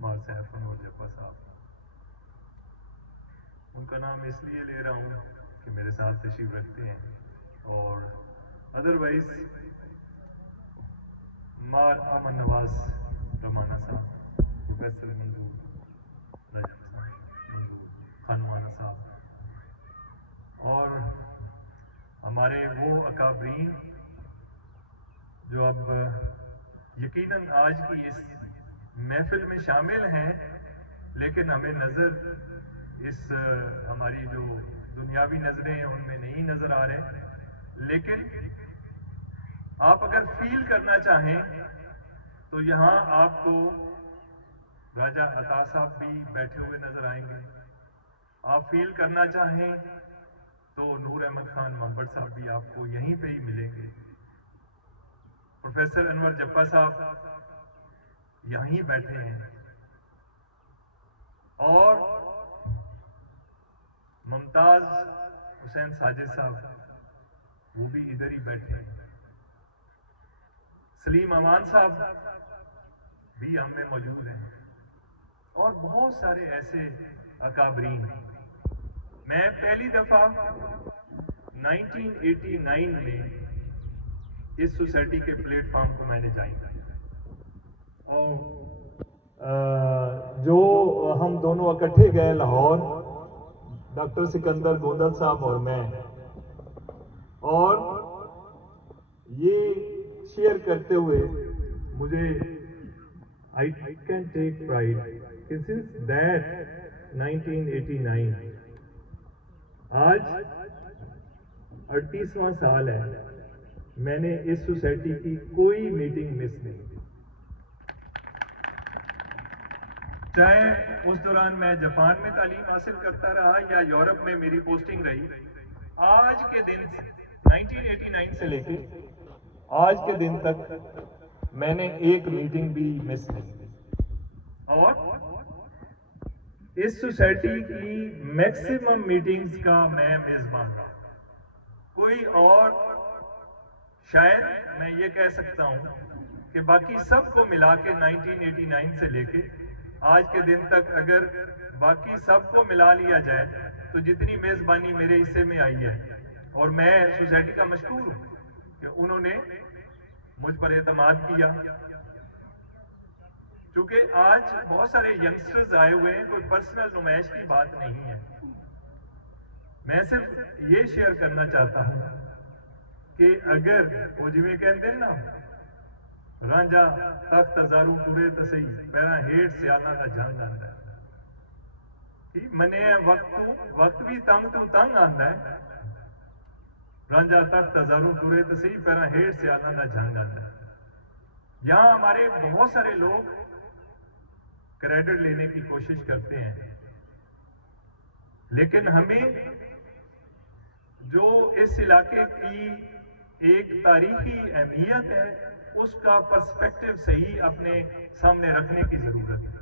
مار سیف انور جپا صاحب. ان کا نام اس لیے لے رہا ہوں کہ میرے ساتھ تشریف رکھتے ہیں, اور ادروائز مار امن نواز رمانہ صاحب, پروفیسر منظور رجب صاحب, منظور خانوانہ صاحب, اور ہمارے وہ اکابرین جو اب یقیناً آج کی اس محفل میں شامل ہیں, لیکن ہمیں نظر اس ہماری جو دنیاوی نظریں ہیں ان میں نہیں نظر آ رہے. لیکن آپ اگر فیل کرنا چاہیں تو یہاں آپ کو راجہ عطا صاحب بھی بیٹھے ہوئے نظر آئیں گے. آپ فیل کرنا چاہیں تو نور احمد خان ممبر صاحب بھی آپ کو یہیں پہ ہی ملیں گے. پروفیسر انور جپا صاحب یہیں بیٹھے ہیں, اور ممتاز حسین ساجد صاحب وہ بھی ادھر ہی بیٹھے ہیں. سلیم امان صاحب بھی ہم میں موجود ہیں, اور بہت سارے ایسے اکابرین. میں پہلی دفعہ 1989 میں اس سوسائٹی کے پلیٹ فارم کو میں نے جوائن کیا, اور جو ہم دونوں اکٹھے گئے لاہور, ڈاکٹر سکندر گوندل صاحب اور میں, اور یہ شیئر کرتے ہوئے مجھے I can take pride کہ since that 1989 آج 38واں سال ہے, میں نے اس سوسائٹی کی کوئی میٹنگ مس نہیں کی. چاہے اس دوران میں جاپان میں تعلیم حاصل کرتا رہا یا یورپ میں میری پوسٹنگ رہی, آج کے دن 1989 سے لے کے آج کے دن تک میں نے ایک میٹنگ بھی مس نہیں کی. اور اس سوسائٹی کی میکسیمم میٹنگز کا میں میزبان رہا. کوئی اور شاید میں یہ کہہ سکتا ہوں کہ باقی سب کو ملا کے 1989 سے لے کے آج کے دن تک اگر باقی سب کو ملا لیا جائے تو جتنی میزبانی میرے حصے میں آئی ہے, اور میں سوسائٹی کا مشکور ہوں کہ انہوں نے مجھ پر اعتماد کیا. چونکہ آج بہت سارے ینگسٹرز آئے ہوئے ہیں, کوئی پرسنل نمائش کی بات نہیں ہے. میں صرف یہ شیئر کرنا چاہتا ہوں کہ اگر وہ جویں کہتے ہیں نا, رانجا تخت ہزاروں ٹورے تسئی پیرا ہیٹ سیالہ دا جنگ آندا ہے, کہ منے وقت بھی تنگ تو تنگ آندا ہے, رانجا تخت ہزاروں ٹورے تسئی پیرا ہیٹ سیالہ دا جنگ آندا ہے. یہاں ہمارے بہت سارے لوگ کریڈٹ لینے کی کوشش کرتے ہیں, لیکن ہمیں جو اس علاقے کی ایک تاریخی اہمیت ہے اس کا پرسپیکٹو صحیح اپنے سامنے رکھنے کی ضرورت ہے.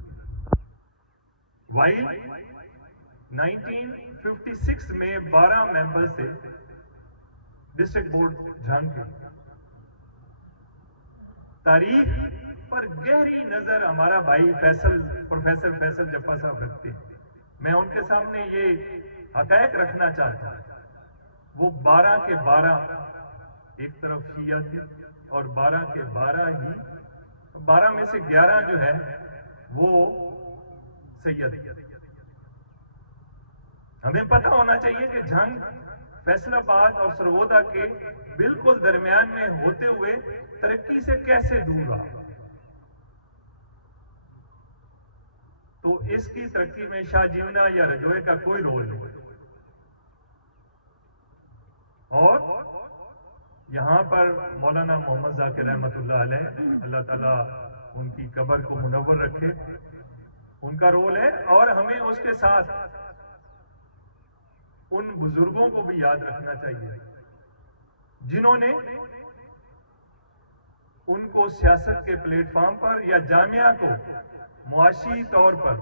وائل 1956 میں 12 ممبرز تھے ڈسٹرکٹ بورڈ جھانگ کے. تاریخ پر گہری نظر ہمارا بھائی پروفیسر فیصل جپا صاحب رکھتے ہیں. میں ان کے سامنے یہ حقائق رکھنا چاہتا ہوں, وہ 12 کے 12 ایک طرف شیعہ تھے, اور 12 کے 12 ہی 12 میں سے 11 جو ہے وہ سید. ہمیں پتہ ہونا چاہیے کہ جھنگ فیصل آباد اور سرگودا کے بالکل درمیان میں ہوتے ہوئے ترقی سے کیسے دور رہا. تو اس کی ترقی میں شاہ جیونا یا رجوے کا کوئی رول نہیں. اور یہاں پر مولانا محمد ذاکر رحمۃ اللہ علیہ, اللہ تعالیٰ ان کی قبر کو منور رکھے, ان کا رول ہے. اور ہمیں اس کے ساتھ ان بزرگوں کو بھی یاد رکھنا چاہیے جنہوں نے ان کو سیاست کے پلیٹ فارم پر یا جامعہ کو معاشی طور پر,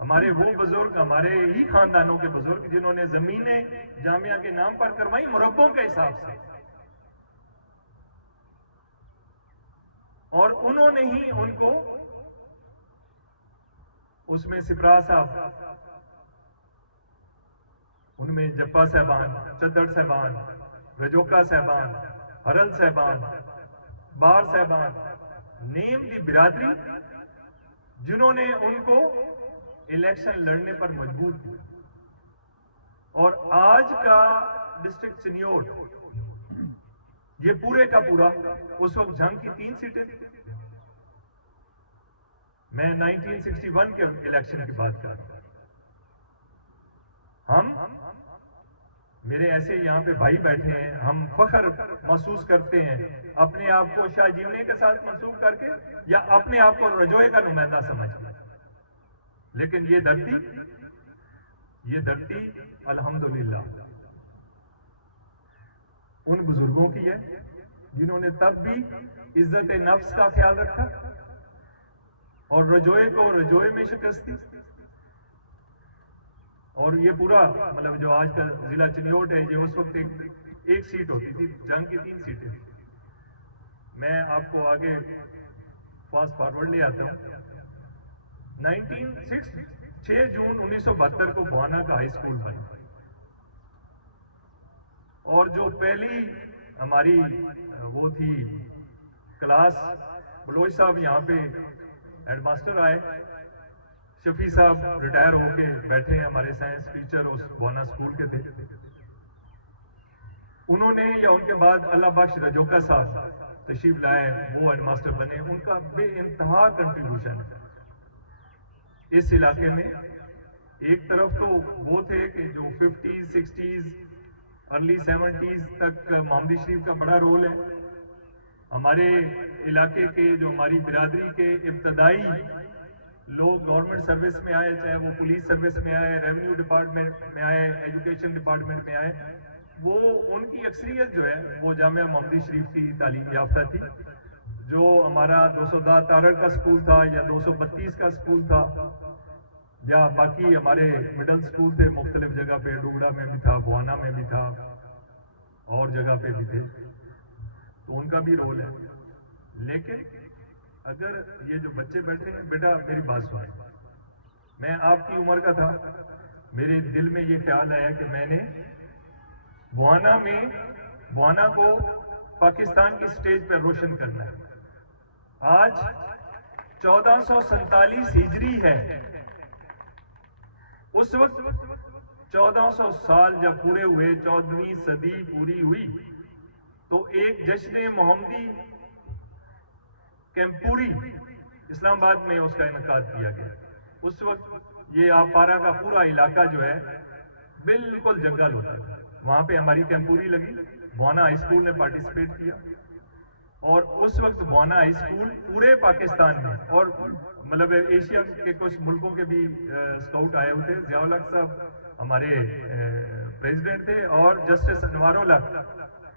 ہمارے وہ بزرگ, ہمارے ہی خاندانوں کے بزرگ جنہوں نے زمینیں جامعہ کے نام پر کروائی مربوں کے حساب سے, اور انہوں نے ہی ان کو اس میں سپرا صاحب، ان میں جپا صاحبان، چدر صاحبان، رجوکا صاحبان، ہرل صاحبان، بار صاحبان، نیم دی برادری جنہوں نے ان کو الیکشن لڑنے پر مجبور کیا. اور آج کا ڈسٹرکٹ چنیوٹ یہ پورے کا پورا اس وقت جنگ کی 3 سیٹیں تھیں. میں 1961 کے الیکشن کی بات کر رہا ہوں. ہم میرے ایسے یہاں پہ بھائی بیٹھے ہیں، ہم فخر محسوس کرتے ہیں اپنے آپ کو شاہ جیونے کے ساتھ منسوب کر کے یا اپنے آپ کو رجوے کا نمائندہ سمجھ کے. لیکن یہ دھرتی الحمدللہ ان بزرگوں کی ہے جنہوں نے تب بھی عزت نفس کا خیال رکھا اور رجوے کو رجوے میں شکست دی. اور یہ پورا مطلب جو آج کا ضلع چنیوٹ ہے، یہ اس وقت ایک سیٹ ہوتی تھی، جنگ کی 3 سیٹیں. میں آپ کو آگے فاسٹ فارورڈ لے آتا ہوں. 6 جون 1972 کو بوانا کا ہائی اسکول بنا، اور جو پہلی ہماری وہ تھی کلاس، بلوچ صاحب یہاں پہ ہیڈ ماسٹر آئے، شفیع صاحب ریٹائر ہو کے بیٹھے ہیں، ہمارے سائنس ٹیچر اس بوانا اسکول کے تھے. انہوں نے یا ان کے بعد اللہ بخش رجوکا صاحب تشریف لائے، وہ ہیڈ ماسٹر بنے. ان کا بے انتہا کنٹریبیوشن اس علاقے میں. ایک طرف تو وہ تھے کہ جو 50s 60s ارلی 70s تک محمدی شریف کا بڑا رول ہے. ہمارے علاقے کے جو ہماری برادری کے ابتدائی لوگ گورنمنٹ سروس میں آئے، چاہے وہ پولیس سروس میں آئے، ریونیو ڈپارٹمنٹ میں آئے، ایجوکیشن ڈپارٹمنٹ میں آئے، وہ ان کی اکثریت جو ہے وہ جامعہ محمدی شریف کی تعلیم یافتہ تھی. جو ہمارا 210 تارڑ کا سکول تھا یا 232 کا سکول تھا، یا باقی ہمارے مڈل سکول تھے مختلف جگہ پہ، ڈوگڑا میں بھی تھا، بوانا میں بھی تھا، اور جگہ پہ بھی تھے، تو ان کا بھی رول ہے. لیکن اگر یہ جو بچے بیٹھے ہیں، بیٹا میری بات سنیں. میں آپ کی عمر کا تھا، میرے دل میں یہ خیال آیا کہ میں نے بوانا کو پاکستان کی سٹیج پر روشن کرنا ہے. آج 1447 ہجری ہے. اس وقت 1400 سال جب پورے ہوئے، 14ویں صدی پوری ہوئی، تو ایک جشن محمدی کیمپوری اسلام آباد میں اس کا انعقاد کیا گیا. اس وقت یہ آپارا کا پورا علاقہ جو ہے بالکل جنگل ہوتا تھا. وہاں پہ ہماری کیمپوری لگی، بوانا ہائی اسکول نے پارٹیسپیٹ کیا، اور اس وقت بوانا ہائی اسکول پورے پاکستان میں اور مطلب ایشیا کے کچھ ملکوں کے بھی اسکاؤٹ آئے ہوئے تھے. ضیاء الحق صاحب ہمارے پریزیڈنٹ تھے، اور جسٹس انوار الحق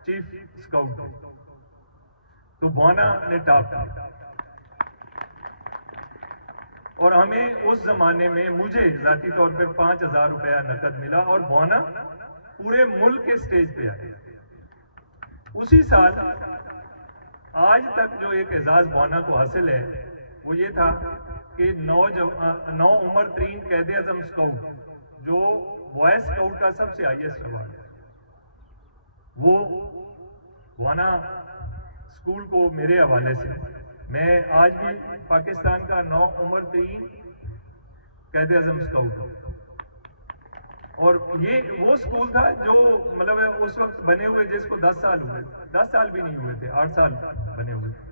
چیف اسکاؤٹ تھے. تو بوانا نے ٹاپ کیا، اور ہمیں اس زمانے میں مجھے ذاتی طور پہ 5000 روپیہ نقد ملا، اور بوانا پورے ملک کے سٹیج پہ آئے. اسی سال آج تک جو ایک اعزاز بوانا کو حاصل ہے وہ یہ تھا کہ 9 عمر ترین قائد اعظم اسکاؤٹ، جو بوائے اسکاؤٹ کا سب سے ہائیسٹ ایوارڈ ہے، وہ بوانا اسکول کو میرے حوالے سے، میں آج بھی پاکستان کا 9 عمر ترین قائد اعظم اسکاؤٹ ہوں. اور یہ وہ اسکول تھا جو مطلب اس وقت بنے ہوئے جس کو 10 سال ہوئے، 10 سال بھی نہیں ہوئے تھے، 8 سال بنے ہوئے تھے.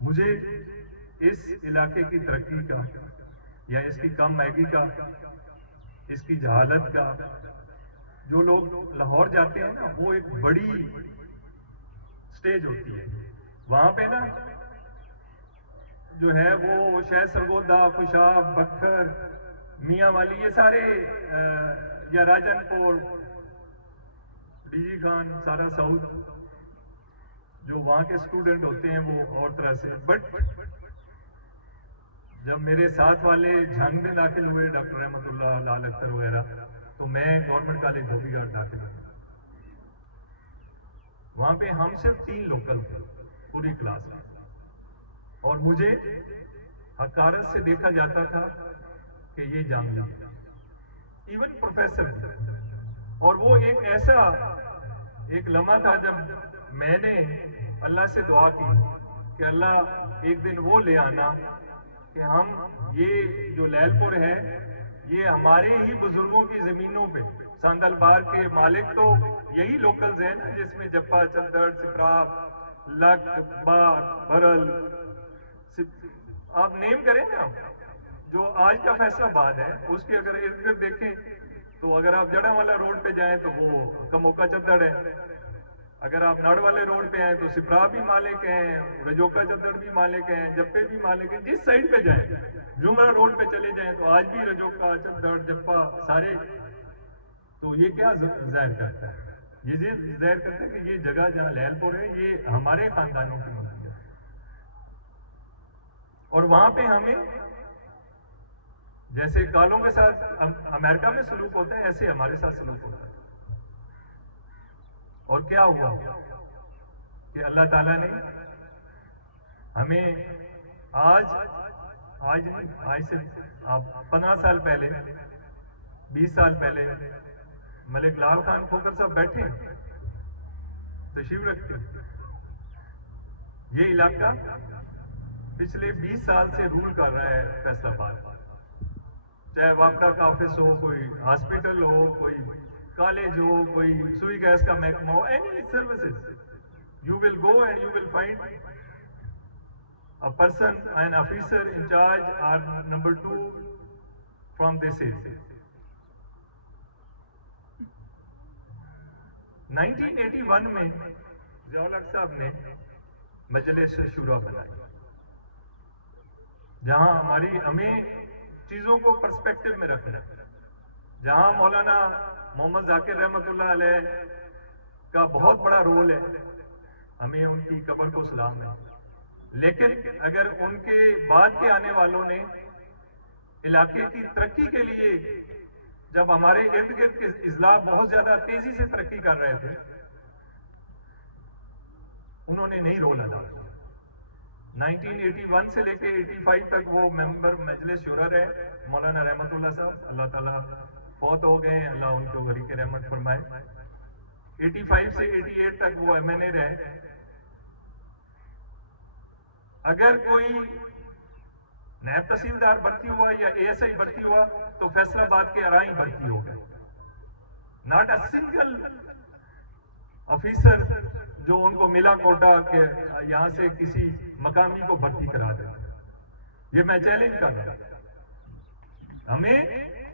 مجھے اس علاقے کی ترقی کا یا اس کی کم مہنگی کا، اس کی جہالت کا، جو لوگ لاہور جاتے ہیں نا، وہ ایک بڑی سٹیج ہوتی ہے وہاں پہ نا، جو ہے وہ شاید سرگودا، خوشاب، بکھر، میاں والی، یہ سارے یا راجن پور، ڈی جی خان، سارا ساؤتھ، جو وہاں کے اسٹوڈنٹ ہوتے ہیں وہ اور طرح سے. بٹ جب میرے ساتھ والے جھنگ میں داخل ہوئے، ڈاکٹر رحمت اللہ، لال اختر وغیرہ، تو میں گورنمنٹ کالج دھوبی گھاٹ داخل ہوا. وہاں پہ ہم صرف 3 لوکل تھے پوری کلاس میں. اور مجھے حقارت سے دیکھا جاتا تھا کہ یہ جانگلی ہے، ایون پروفیسر بھی۔ اور وہ ایک لمحہ تھا جب میں نے اللہ سے دعا کی کہ اللہ ایک دن وہ لے آنا کہ ہم یہ جو لیل پور ہے یہ ہمارے ہی بزرگوں کی زمینوں پہ، ساندل بار کے مالک تو یہی لوکلز ہیں نا، جس میں جپا، چندر، سپراہ، لک، باغ، بھرل، آپ نیم کریں نا، جو آج کا فیصلہ آباد ہے اس کے اگر ارد گرد دیکھیں تو اگر آپ جڑا والا روڈ پہ جائیں تو وہ کموکا چندڑ ہے، اگر آپ نڑ والے روڈ پہ آئیں تو سپرا بھی مالک ہیں، رجوکا چندڑ بھی مالک ہیں، جپے بھی مالک ہیں، جس سائڈ پہ جائیں، جمرہ روڈ پہ چلے جائیں تو آج بھی رجوکا، چندڑ، جپا سارے۔ تو یہ کیا ظاہر کرتا ہے؟ یہ ظاہر کرتا ہے کہ یہ جگہ جہاں لیل پور ہے یہ ہمارے خاندانوں کی ملکیت ہے، اور وہاں پہ ہمیں جیسے کالوں کے ساتھ امریکہ میں سلوک ہوتا ہے ایسے ہمارے ساتھ سلوک ہوتا ہے۔ اور کیا ہوا کہ اللہ تعالیٰ نے ہمیں آج سے آپ 15 سال پہلے، 20 سال پہلے ملک لال خان کھوکھر صاحب بیٹھے ہیں، تشریف رکھتے ہیں، یہ علاقہ پچھلے 20 سال سے رول کر رہا ہے فیصل آباد، چاہے واپڈا کا آفس ہو، کوئی ہاسپٹل ہو، کوئی کالج ہو، کوئی سوئی گیس کا محکمہ ہو، any services, you will go and you will find a person, an officer in charge or number 2 from this area. 1981 میں ضیاء الحق صاحب نے مجلس شورا بنائی، جہاں ہمیں چیزوں کو پرسپیکٹو میں رکھنا ہے، جہاں مولانا محمد ذاکر رحمۃ اللہ علیہ کا بہت بڑا رول ہے، ہمیں ان کی قبر کو سلام ہے، لیکن اگر ان کے بعد کے آنے والوں نے علاقے کی ترقی کے لیے، جب ہمارے ارد گرد کے اضلاع بہت زیادہ تیزی سے ترقی کر رہے تھے، انہوں نے نہیں رول ادا کیا۔ 1981 سے لے کے 85 تک وہ ممبر مجلس شورا رہے، مولانا رحمت اللہ صاحب، اللہ تعالیٰ فوت ہو گئے، اللہ ان کو غریق رحمت فرمائے۔ 85 سے 88 تک وہ ایم این اے رہے۔ اگر کوئی نائب تحصیلدار بھرتی ہوا یا اے ایس آئی بھرتی ہوا تو فیصل آباد کے ارائیں بھرتی ہو گئے، ناٹ اے سنگل آفیسر جو ان کو ملا کوٹا کہ یہاں سے کسی مقامی کو بھرتی کرا دے۔ یہ میں چیلنج کر رہا ہوں، ہمیں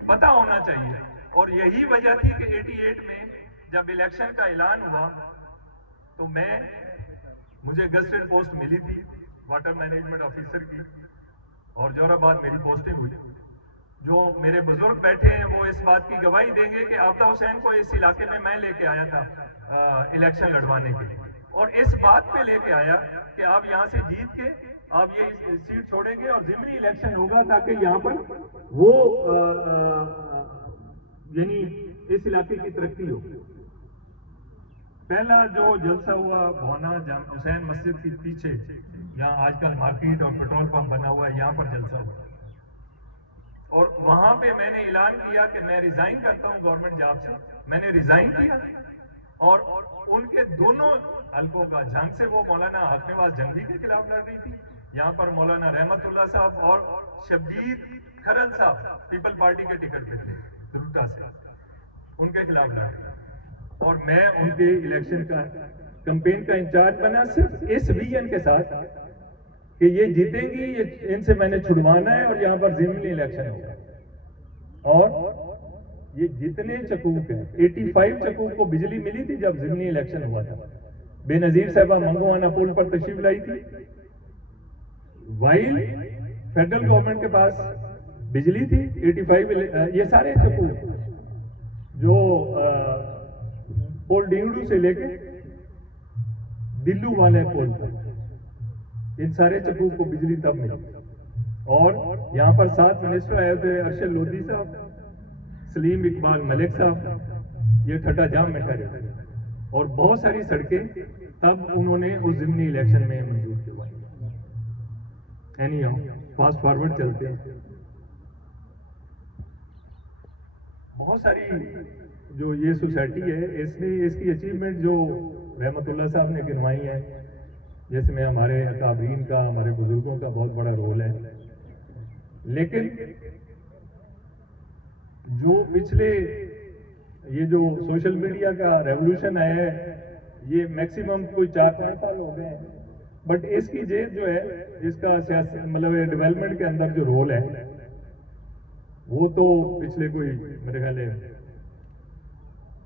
پتہ ہونا چاہیے، اور یہی وجہ تھی کہ 88 میں جب الیکشن کا اعلان ہوا تو مجھے گزٹڈ پوسٹ ملی تھی واٹر مینجمنٹ آفیسر کی، اور جوہر آباد میری پوسٹنگ ہوئی۔ جو میرے بزرگ بیٹھے ہیں وہ اس بات کی گواہی دیں گے کہ عابدہ حسین کو اس علاقے میں لے کے آیا تھا الیکشن لڑوانے کے لیے، اور اس بات پہ لے کے آیا کہ آپ یہاں سے جیت کے آپ یہ سیٹ چھوڑیں گے اور ضمنی الیکشن ہوگا تاکہ یہاں پر وہ یعنی اس علاقے کی ترقی ہو۔ پہلا جو جلسہ ہوا بھونا جامع حسین مسجد کے پیچھے، جہاں آج کل مارکیٹ اور پیٹرول پمپ بنا ہوا ہے، یہاں پر جلسہ ہوا، اور وہاں پہ میں نے اعلان کیا کہ میں ریزائن کرتا ہوں گورنمنٹ جاب سے۔ میں نے ریزائن کیا، اور ان کے دونوں حلقوں کا، جھانگ سے وہ مولانا حق نواز جنگلی کے خلاف لڑ رہی تھی، یہاں پر مولانا رحمت اللہ صاحب اور شبیر کھرل صاحب پیپل پارٹی کے ٹکٹ پہ تھے دروٹا سے، ان کے خلاف لڑ رہی تھی، اور میں ان کے الیکشن کا کمپین کا انچارج بنا، صرف اس ویژن کے ساتھ کہ یہ جیتیں گی، ان سے میں نے چھڑوانا ہے اور یہاں پر ضمنی الیکشن ہوگا۔ اور یہ جتنے چکوک ہیں، 85 چکوک کو بجلی ملی تھی جب ضمنی الیکشن ہوا تھا، بے نظیر صاحبہ منگوانا پول پر تشریف لائی تھی، وائل فیڈرل گورنمنٹ کے پاس بجلی تھی۔ 85 یہ سارے چکوک جو پول ڈینگڑو سے لے کے دلو والے پول تک، ان سارے چکوک کو بجلی تب ملی، اور یہاں پر 7 منسٹر آئے تھے، ارشد لودھی صاحب، سلیم اقبال ملک صاحب، یہ ٹھٹا جام میں کھڑے تھے، اور بہت ساری سڑکیں تب انہوں نے اس ضمنی الیکشن میں منظور کروائی۔ اینی ہاؤ فاسٹ فارورڈ چلتے ہیں. بہت ساری جو یہ سوسائٹی ہے اس کی اچیومنٹ جو رحمت اللہ صاحب نے گنوائی ہیں، جس میں ہمارے اکابرین کا، ہمارے بزرگوں کا بہت بڑا رول ہے. لیکن جو پچھلے یہ جو سوشل میڈیا کا ریولوشن آیا ہے، یہ میکسیمم کوئی 4-5 سال ہو گئے ہیں، بٹ اس کی جیت جو ہے، اس کا سیاسی مطلب ڈیولپمنٹ کے اندر جو رول ہے وہ تو پچھلے کوئی میرے خیال ہے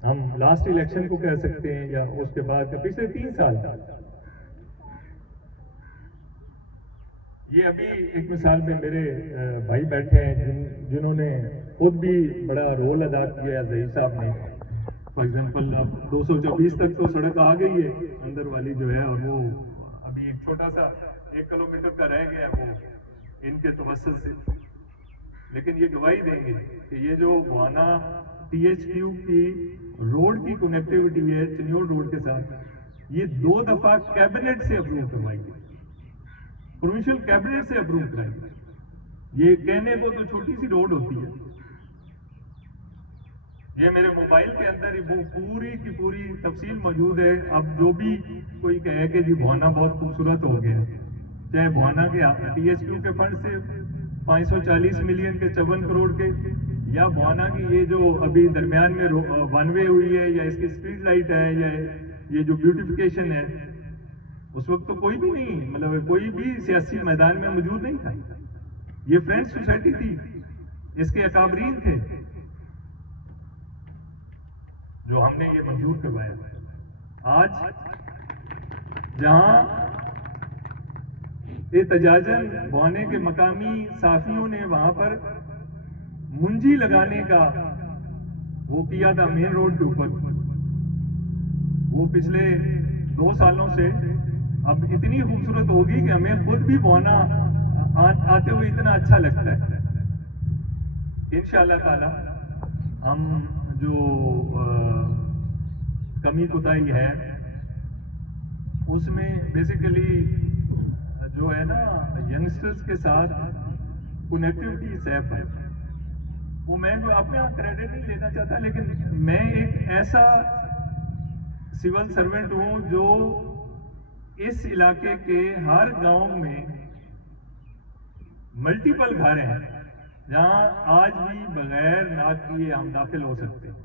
ہم لاسٹ الیکشن کو کہہ سکتے ہیں، یا اس کے بعد کا پچھلے 3 سال. یہ ابھی ایک مثال میں میرے بھائی بیٹھے ہیں جنہوں نے خود بھی بڑا رول ادا کیا ہے. ظہیر صاحب نے فار ایگزامپل اب 224 تک تو سڑک آ گئی ہے اندر والی جو ہے، اور وہ ابھی ایک چھوٹا سا 1 کلومیٹر کا رہ گیا ہے وہ ان کے توسط سے. لیکن یہ گواہی دیں گے کہ یہ جو بوانا ٹی ایچ کیو کی روڈ کی کنیکٹیوٹی ہے چنیوڑ روڈ کے ساتھ، یہ 2 دفعہ کیبنٹ سے اپروو کروائی گئی، پروونشل کیبنٹ سے اپروو کرائی گئی. یہ کہنے کو تو چھوٹی سی روڈ ہوتی ہے. یہ میرے موبائل کے اندر وہ پوری کی پوری تفصیل موجود ہے. اب جو بھی کوئی کہے کہ جی بوانا بہت خوبصورت ہو گیا، چاہے بوانا کے ٹی ایچ کیو کے فنڈ سے 540 ملین کے 54 کروڑ کے، یا بوانا کی یہ جو ابھی درمیان میں ون وے ہوئی ہے، یا اس کی اسٹریٹ لائٹ ہے، یا یہ جو بیوٹیفیکیشن ہے، اس وقت تو کوئی بھی نہیں، مطلب کوئی بھی سیاسی میدان میں موجود نہیں تھا. یہ فرینڈ سوسائٹی تھی، اس کے اکابرین تھے جو ہم نے یہ منظور کروایا. آج جہاں احتجاجاً بوانے کے مقامی صحافیوں نے وہاں پر منجی لگانے کا وہ کیا تھا مین روڈ کے اوپر، وہ پچھلے 2 سالوں سے اب اتنی خوبصورت ہوگی کہ ہمیں خود بھی بوانا آتے ہوئے اتنا اچھا لگتا ہے. انشاءاللہ تعالی ہم جو کمی کوتاہی ہے اس میں بیسیکلی جو ہے نا ینگسٹرز کے ساتھ کنیکٹیوٹی سیف ہے. وہ میں اپنے آپ کریڈٹ نہیں لینا چاہتا، لیکن میں ایک ایسا سول سرونٹ ہوں جو اس علاقے کے ہر گاؤں میں ملٹیپل گھر ہیں جہاں آج بھی بغیر ناک کیے ہم داخل ہو سکتے ہیں.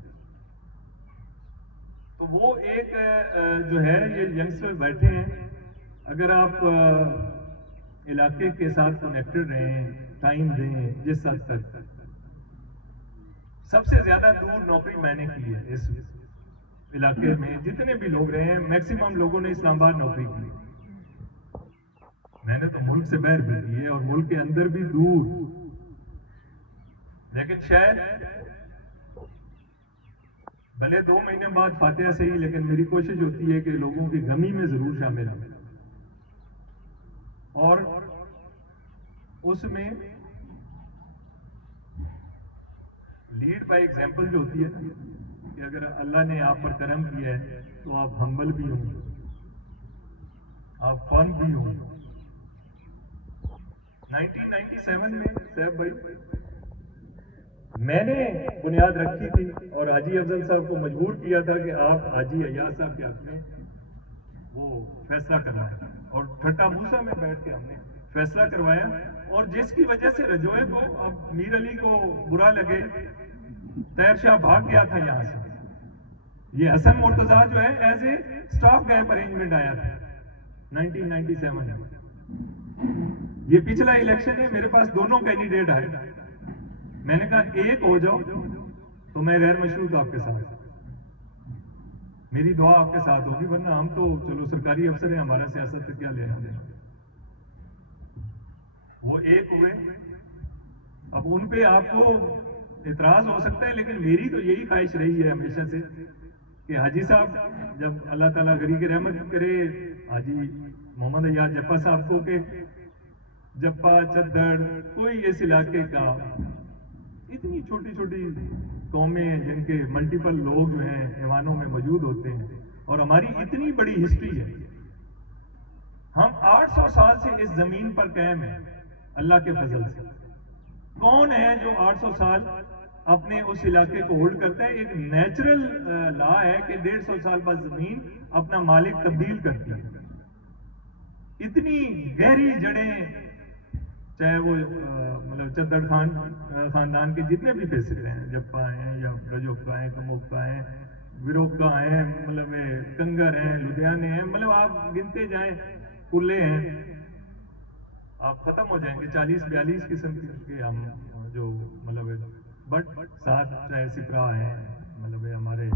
تو وہ ایک جو ہے یہ ینگسٹر بیٹھے ہیں، اگر آپ علاقے کے ساتھ کنیکٹڈ رہیں، ٹائم دیں، جس حد تک سب سے زیادہ دور نوکری میں نے کی ہے اس علاقے میں، جتنے بھی لوگ رہے ہیں میکسیمم لوگوں نے اسلام آباد نوکری کی. میں نے تو ملک سے باہر بھی کی ہے اور ملک کے اندر بھی دور. لیکن شاید بھلے 2 مہینے بعد فاتحہ سے ہی، لیکن میری کوشش ہوتی ہے کہ لوگوں کی غمی میں ضرور شامل ہوں، اور اس میں لیڈ بائی ایگزامپل جو ہوتی ہے نا، کہ اگر اللہ نے آپ پر کرم کیا ہے تو آپ ہمبل بھی ہوں، آپ فرم بھی ہوں. 1997 میں صاحب بھائی میں نے بنیاد رکھی تھی اور حاجی افضل صاحب کو مجبور کیا تھا کہ آپ حاجی ایاز صاحب کے حق میں وہ فیصلہ کروائیں، اور ٹھٹا موسیٰ میں بیٹھ کے ہم نے فیصلہ کروایا. اور جس کی وجہ سے رجوع کو اب میر علی کو برا لگے، طاہر شاہ بھاگ گیا تھا یہاں سے. یہ حسن مرتضیٰ جو ہے as a stop gap arrangement آیا تھا 1997 میں. یہ پچھلا الیکشن ہے، میرے پاس دونوں کینڈیڈیٹ آئے. میں نے کہا ایک ہو جاؤ تو میں غیر مشروط آپ کے ساتھ، میری دعا آپ کے ساتھ ہوگی، ورنہ ہم تو چلو سرکاری افسر ہیں، ہمارا سیاست سے کیا لینا دینا. وہ ایک ہوئے. اب ان پہ آپ کو اعتراض ہو سکتا ہے، لیکن میری تو یہی خواہش رہی ہے ہمیشہ سے کہ حاجی صاحب جب اللہ تعالیٰ غریق رحمت کرے حاجی محمد ایاز جپا صاحب کو، کہ جپا چدڑ کوئی اس علاقے کا، اتنی چھوٹی چھوٹی قومیں ہیں جن کے ملٹیپل لوگ جو ہیں ایوانوں میں موجود ہوتے ہیں، اور ہماری اتنی بڑی ہسٹری ہے. ہم 800 سال سے اس زمین پر قائم ہیں. اللہ کے فضل سے. کون ہے جو 800 سال اپنے اس علاقے کو ہولڈ کرتا ہے؟ ایک نیچرل لا ہے کہ 150 سال بعد زمین اپنا مالک تبدیل کرتی ہے. اتنی گہری جڑیں، چاہے وہ مطلب چدر خاندان کے جتنے بھی فیصلے ہیں، جپا ہیں یا رجوکا ہیں، کموکا ہیں، وروکا ہیں، مطلب کنگر ہیں، لدھیانے ہیں، مطلب آپ گنتے جائیں، کلے ہیں، آپ ختم ہو جائیں گے. 40-42 قسم کے ہم جو مطلب بٹ ساتھ چاہے سپرا ہیں، مطلب ہمارے